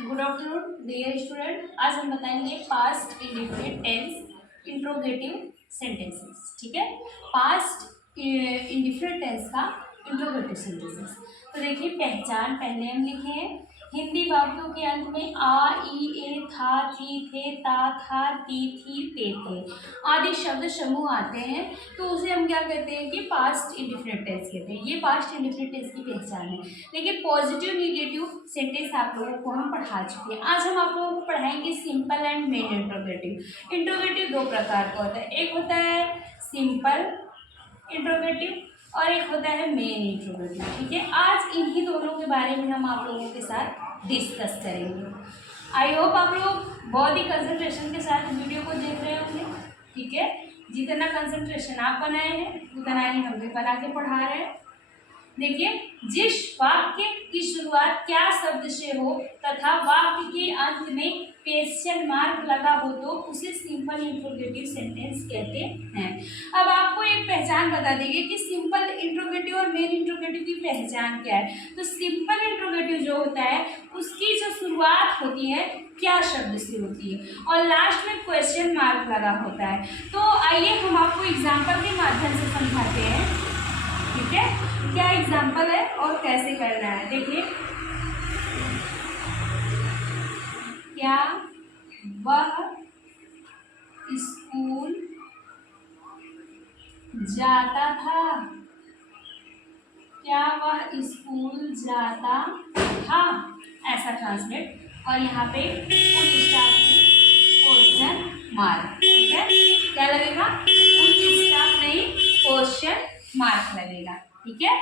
Good afternoon dear student. आज हम बताएंगे past indefinite tense interrogative sentences. ठीक है, पास्ट इंडेफिनिट टेंस का इंट्रोगेटिव सेंटेंसेस। तो देखिए, पहचान पहले हम लिखे हैं। हिंदी वाक्यों के अंत में आ, ई, ए, था, थी, थे, ता, था, ती, थी, ते, थे आदि शब्द समूह आते हैं, तो उसे हम क्या कहते हैं कि पास्ट इंडेफिनिट टेंस कहते हैं। ये पास्ट इंडेफिनिट टेंस की पहचान है। लेकिन पॉजिटिव निगेटिव सेंटेंस आप लोगों को हम पढ़ा चुके हैं। आज हम आप लोगों को पढ़ाएंगे simple and main interrogative. Interrogative दो प्रकार का होता है, एक होता है सिंपल इंट्रोगेटिव और एक होता है मेन इंट्रोगेटिव। ठीक है, आज इन्हीं दोनों के बारे में हम आप लोगों के साथ डिस्कस करेंगे। आई होप आप लोग बहुत ही कंसंट्रेशन के साथ वीडियो को देख रहे होंगे। ठीक है, जितना कंसंट्रेशन आप बनाए हैं उतना ही हम भी बना के पढ़ा रहे हैं। देखिए, जिस वाक्य की शुरुआत क्या शब्द से हो तथा वाक्य के अंत में क्वेश्चन मार्क लगा हो तो उसे सिंपल इंट्रोगेटिव सेंटेंस कहते हैं। अब आपको एक पहचान बता देंगे कि सिंपल इंट्रोगेटिव और मेन इंट्रोगेटिव की पहचान क्या है। तो सिंपल इंट्रोगेटिव जो होता है उसकी जो शुरुआत होती है क्या शब्द से होती है और लास्ट में क्वेश्चन मार्क लगा होता है। तो आइए हम आपको एग्जाम्पल के माध्यम से समझाते हैं। ठीक है, क्या एग्जाम्पल है और कैसे करना है। देखिए, क्या वह स्कूल जाता था। क्या वह स्कूल जाता था, ऐसा ट्रांसलेट। और यहाँ पे फुल स्टॉप में क्वेश्चन मार्क। ठीक है, क्या लगेगा, फुल स्टॉप नहीं क्वेश्चन मार्क लगेगा। ठीक है,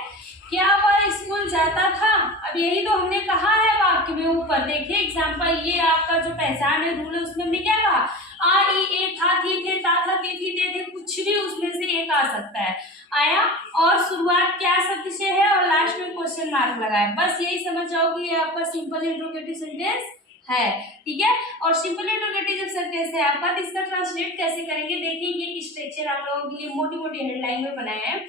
क्या वह स्कूल जाता था। अब यही तो हमने कहा है वाक्य में ऊपर। देखिए एग्जाम्पल, ये आपका जो पहचान है रूल है उसमें हमने क्या कहा, आ, ई, ए, था, थी, थे, ता, था, ते, थी, ते, थे, कुछ भी उसमें से एक आ सकता है, आया। और शुरुआत क्या शब्द से है और लास्ट में क्वेश्चन मार्क लगा है। बस यही समझ जाओ कि ये आपका सिंपल इंट्रोगेटिव सेंटेंस है। ठीक है, और सिंपल इंट्रोगेटिव जब सेंटेंस है आपका तो इसका ट्रांसलेट कैसे करेंगे। देखिए, ये स्ट्रक्चर आप लोगों के लिए मोटी मोटी हेडलाइन में बनाया है।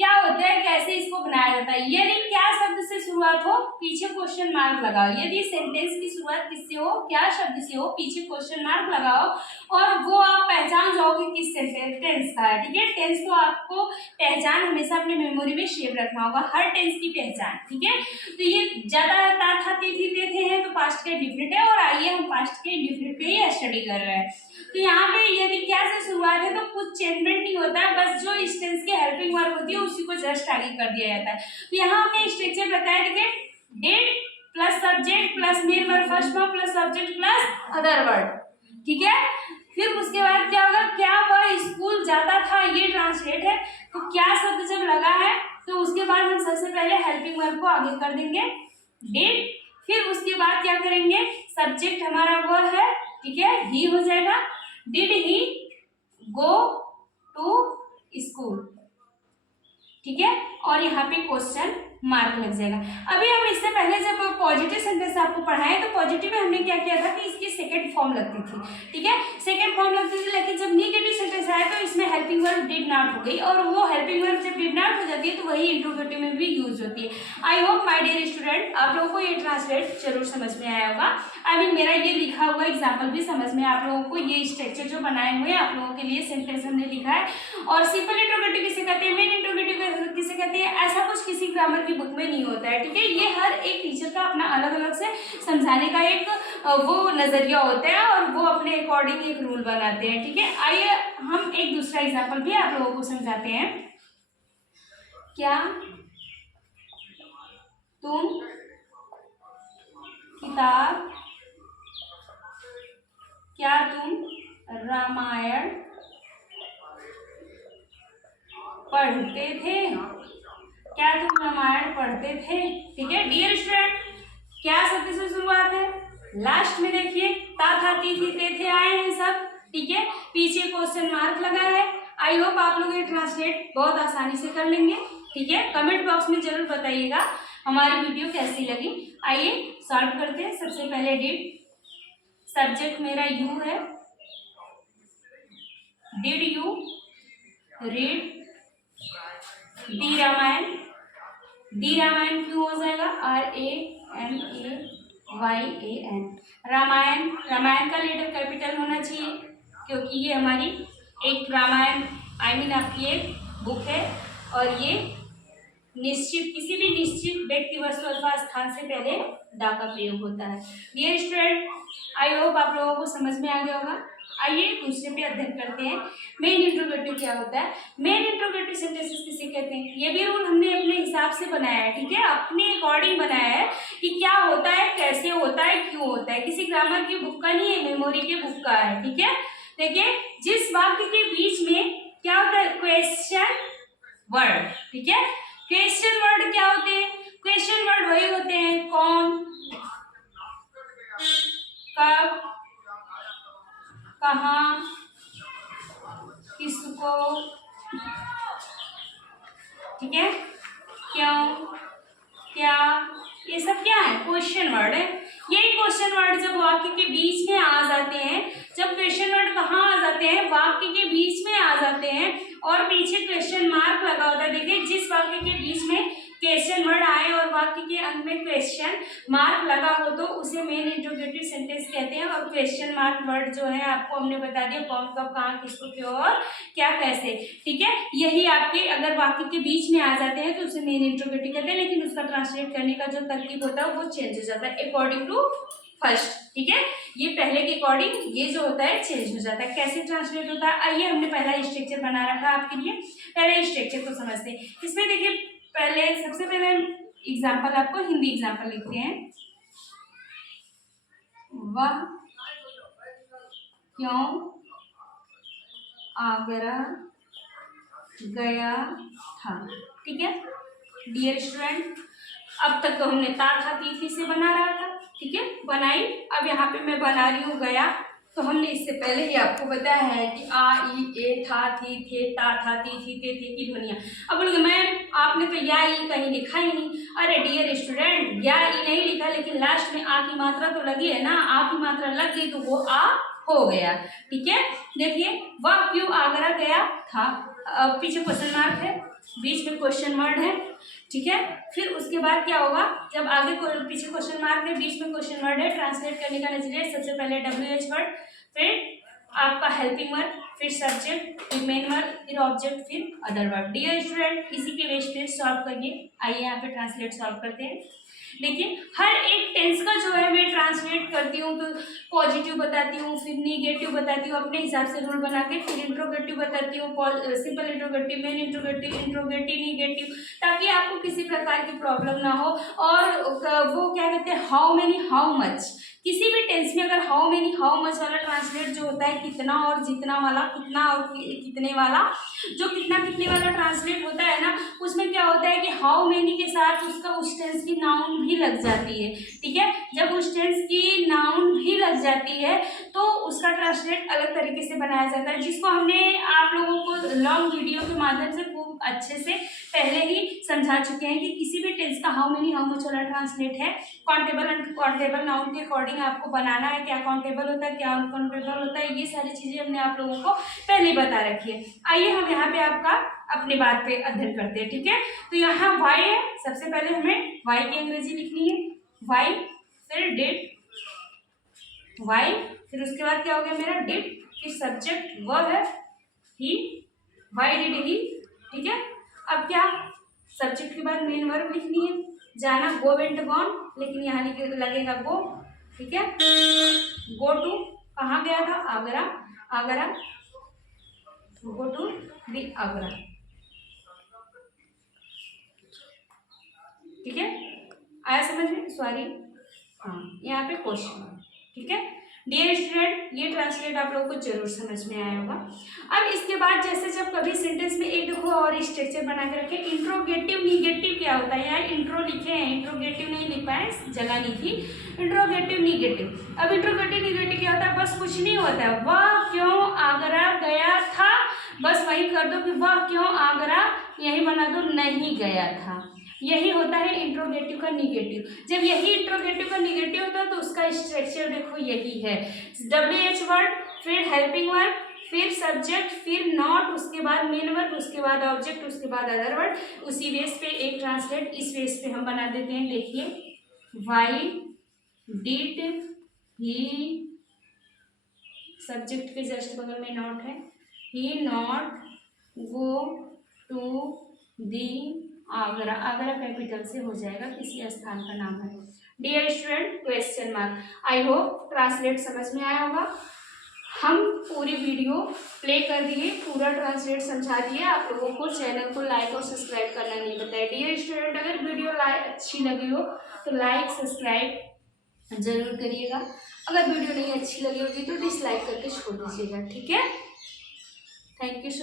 क्या होता है, कैसे इसको बनाया जाता है। यदि क्या शब्द से शुरुआत हो पीछे क्वेश्चन मार्क लगाओ। यदि सेंटेंस की शुरुआत किससे हो, क्या शब्द से हो, पीछे क्वेश्चन मार्क लगाओ और वो आप पहचान जाओगे किस सेंटेंस टेंस का है। ठीक है, टेंस को आपको पहचान हमेशा अपने मेमोरी में सेव रखना होगा, हर टेंस की पहचान। ठीक है, तो ये ज्यादा था, थी, थे हैं तो पास्ट के डिफरेंट है। और आइए हम पास्ट के डिफरेंट पे ही स्टडी कर रहे हैं। तो यहाँ पे यदि क्या से शुरुआत है तो कुछ चेंजमेंट नहीं होता है, बस जो इस टेंस की हेल्पिंग वर्ब होती है उसी को जस्ट आगे कर दिया जाता है। तो यहाँ हमने स्ट्रक्चर बताया, देखिए, did plus subject plus main verb first form plus subject plus other word. ठीक है, फिर उसके बाद क्या होगा, क्या वह स्कूल जाता था, ये ट्रांसलेट है। तो क्या शब्द जब लगा है तो उसके बाद हम सबसे पहले हेल्पिंग वर्ब को आगे कर देंगे डिड। फिर उसके बाद क्या करेंगे, सब्जेक्ट हमारा वो है, ठीक है, ही हो जाएगा। Did he go to school. ठीक है, और यहाँ पे क्वेश्चन मार्क लग जाएगा। अभी हम इससे पहले जब पॉजिटिव सेंटेंस आपको पढ़ाए तो पॉजिटिव में हमने क्या किया था कि इसकी सेकंड फॉर्म लगती थी। ठीक है, सेकंड फॉर्म लगती थी, लेकिन जब नेगेटिव सेंटेंस आया तो इसमें हेल्पिंग वर्ब डिड नॉट हो गई, और वो हेल्पिंग वर्ब जब डिड नॉट हो जाती है तो वही इंट्रोगेटिव में भी यूज होती है। I hope my dear student आप लोगों को ये ट्रांसलेट जरूर समझ में आया होगा। आई मीन मेरा ये लिखा हुआ एग्जाम्पल भी समझ में आप लोगों को, ये स्ट्रक्चर जो बनाए हुए हैं आप लोगों के लिए सेंटेंस हमने लिखा है। और सिंपल इंट्रोगेटिव किसे कहते हैं, मेन इंट्रोगेटिव किसे कहते हैं, ऐसा कुछ किसी ग्रामर की बुक में नहीं होता है। ठीक है, ये हर एक टीचर का अपना अलग अलग से समझाने का एक वो नजरिया होता है और वो अपने अकॉर्डिंग एक रूल बनाते हैं। ठीक है, आइए हम एक दूसरा एग्जाम्पल भी आप लोगों को समझाते हैं। क्या तुम किताब, क्या तुम रामायण पढ़ते थे। क्या तुम रामायण पढ़ते थे। ठीक है डियर स्टूडेंट, क्या शब्द से शुरुआत है, लास्ट में देखिए ता, था, ती, थी, ते, थे आए हैं सब। ठीक है, पीछे क्वेश्चन मार्क लगा है। आई होप आप लोग ये ट्रांसलेट बहुत आसानी से कर लेंगे। ठीक है, कमेंट बॉक्स में जरूर बताइएगा हमारी वीडियो कैसी लगी। आइए सॉल्व करते हैं। सबसे पहले डिड, सब्जेक्ट मेरा यू है, did you read the Ramayana. The Ramayana क्यों हो जाएगा, RAMAYN, YAN। रामायण, रामायण का लेटर कैपिटल होना चाहिए क्योंकि ये हमारी एक रामायण आपकी एक बुक है और ये निश्चित किसी भी निश्चित व्यक्ति वस्तु अथवा स्थान से पहले दा का प्रयोग होता है। डियर स्टूडेंट, आई होप आप लोगों को समझ में आ गया होगा। आइए दूसरे पे अध्ययन करते हैं। मेन इंट्रोगेटिव क्या होता है? मेन इंट्रोगेटिव सेंटेंसेस किसे कहते हैं? ये भी रूल हमने अपने हिसाब से बनाया है, ठीक है, अपने अकॉर्डिंग बनाया है कि क्या होता है, कैसे होता है, क्यों होता है। किसी ग्रामर की बुक का नहीं है, मेमोरी के बुक का है, ठीक है। देखिए, जिस वाक्य के बीच में क्या होता है? क्वेश्चन वर्ड, ठीक है। क्वेश्चन वर्ड क्या होते हैं? क्वेश्चन वर्ड वही होते हैं कौन, कब, कहाँ, किसको, ठीक है, क्यों, क्या, ये सब क्या है? क्वेश्चन वर्ड है। यही क्वेश्चन वर्ड जब वाक्य के बीच में आ जाते हैं, जब क्वेश्चन वर्ड कहाँ आ जाते हैं? वाक्य के बीच में आ जाते हैं और पीछे क्वेश्चन मार्क लगा होता है। देखिए, जिस वाक्य के बीच में क्वेश्चन वर्ड आए और वाक्य के अंत में क्वेश्चन मार्क लगा हो तो उसे मेन इंट्रोगेटिव सेंटेंस कहते हैं। और क्वेश्चन मार्क वर्ड जो है आपको हमने बता दिया कौन, कब, कहाँ, किसको, क्यों और क्या, कैसे, ठीक है। यही आपके अगर वाक्य के बीच में आ जाते हैं तो उसे मेन इंट्रोगेटिव कहते हैं, लेकिन उसका ट्रांसलेट करने का जो तरकीब होता है वो चेंज हो जाता है अकॉर्डिंग टू फर्स्ट, ठीक है। ये पहले के अकॉर्डिंग ये जो होता है चेंज हो जाता है। कैसे ट्रांसलेट होता है? आइए हमने पहला स्ट्रक्चर बना रखा है आपके लिए, पहले स्ट्रक्चर को समझते हैं। इसमें देखिए, पहले सबसे पहले एग्जाम्पल आपको हिंदी एग्जाम्पल लिखते हैं। वह क्यों आगरा गया था, ठीक है। डियर स्टूडेंट, अब तक तो हमने ता था ती थी से बना रहा था, ठीक है, बनाई। अब यहाँ पे मैं बना रही हूँ गया। तो हमने इससे पहले ही आपको बताया है कि आ, ई, ए, था, थी, थे, ता, था, ती, थी, ते, थे की ध्वनियाँ। अब बोलोगे मैम आपने तो या ई कहीं लिखा ही नहीं। अरे डियर स्टूडेंट, या ई नहीं लिखा, लेकिन लास्ट में आ की मात्रा तो लगी है ना। आ की मात्रा लग गई तो वो आ हो गया, ठीक है। देखिए, वह क्यों आगरा गया था, पीछे क्वेश्चन मार्क है, बीच में क्वेश्चन वर्ड है, ठीक है। फिर उसके बाद क्या होगा? जब आगे पीछे क्वेश्चन मार्क है, बीच में क्वेश्चन वर्ड है, ट्रांसलेट करने का नजरिया सबसे पहले WH वर्ड, फिर आपका हेल्पिंग वर्ड, फिर सब्जेक्ट, फिर मेन वर्ड, फिर ऑब्जेक्ट, फिर अदर वर्ड। डियर स्टूडेंट, इसी के बेस पे सॉल्व करिए। आइए यहाँ पे ट्रांसलेट सॉल्व करते हैं। देखिए, हर एक टेंस का जो है मैं ट्रांसलेट करती हूँ तो पॉजिटिव बताती हूँ, फिर निगेटिव बताती हूँ अपने हिसाब से रूल बना के, फिर इंट्रोगेटिव बताती हूँ, simple interrogative, main interrogative, interrogative, negative, ताकि आपको किसी प्रकार की प्रॉब्लम ना हो। और वो क्या कहते हैं, हाउ मेनी, हाउ मच, किसी भी टेंस में अगर हाउ मेनी, हाउ मच वाला ट्रांसलेट जो होता है कितना और जितना वाला, कितना और कितने वाला, जो कितना कितने वाला ट्रांसलेट होता है ना, उसमें क्या होता है कि हाउ मेनी के साथ उसका उस टेंस की नाउन भी लग जाती है, ठीक है। जब उस टेंस की नाउन भी लग जाती है तो उसका ट्रांसलेट अलग तरीके से बनाया जाता है, जिसको हमने आप लोगों को लॉन्ग वीडियो के माध्यम से खूब अच्छे से पहले ही समझा चुके हैं कि किसी भी टेंस का हाउ मेनी, हाउ मच वाला ट्रांसलेट है काउंटेबल एंड काउंटेबल नाउन के अकॉर्डिंग आपको बनाना है। क्या काउंटेबल होता है, क्या अनकाउंटेबल होता है, ये सारी चीजें हमने आप लोगों को पहले बता रखी है। आइए हम यहाँ पे आपका अपनी बात पे अध्ययन करते हैं, ठीक है। तो यहाँ वाई है, सबसे पहले हमें वाई की अंग्रेजी लिखनी है, वाई, फिर डिड, वाई, फिर उसके बाद क्या हो गया मेरा डिड, फिर सब्जेक्ट वर्ब है ही, वाई डिड ही, ठीक है। अब क्या, सब्जेक्ट के बाद मेन वर्ब लिखनी है, जाना, गो वेंट गॉन, लेकिन यहाँ लगेगा गो, ठीक है। गो टू, कहाँ गया था, Agra, Agra, go to the Agra, ठीक है। आया समझ में? सॉरी, हाँ, यहाँ पे क्वेश्चन, ठीक है। डियर स्टूडेंट, ये ट्रांसलेट आप लोगों को जरूर समझ में आया होगा। अब इसके बाद जैसे जब कभी सेंटेंस में एक देखो और स्ट्रक्चर बना के रखे, इंट्रोगेटिव निगेटिव क्या होता है, यार इंट्रो लिखे हैं, इंट्रोगेटिव नहीं लिख पाए, जगह नहीं थी, इंट्रोगेटिव निगेटिव। अब इंट्रोगेटिव निगेटिव क्या होता है, बस कुछ नहीं होता है, वह क्यों आगरा गया था, बस वही कर दो कि वह क्यों आगरा, यही बना दो, नहीं गया था। यही होता है इंट्रोगेटिव का निगेटिव। जब यही इंट्रोगेटिव का निगेटिव होता है तो उसका स्ट्रक्चर देखो यही है, WH वर्ड, फिर हेल्पिंग वर्ड, फिर सब्जेक्ट, फिर नॉट, उसके बाद मेन वर्ब, उसके बाद ऑब्जेक्ट, उसके बाद अदर वर्ड। उसी बेस पे एक ट्रांसलेट इस बेस पे हम बना देते हैं। देखिए, वाई डिड ही, सब्जेक्ट के जस्ट बगल में नॉट है, he not go to the Agra, Agra capital से हो जाएगा, किसी स्थान का नाम है। Dear student question mark. I hope translate समझ में आया होगा। हम पूरी वीडियो प्ले कर दिए, पूरा ट्रांसलेट समझा दिए आप लोगों को। चैनल को लाइक और सब्सक्राइब करना नहीं बताया। डियर स्टूडेंट अगर वीडियो अच्छी लगी हो तो लाइक सब्सक्राइब जरूर करिएगा। अगर वीडियो नहीं अच्छी लगी होगी तो डिसलाइक करके छोड़ दीजिएगा, ठीक है। Thank you so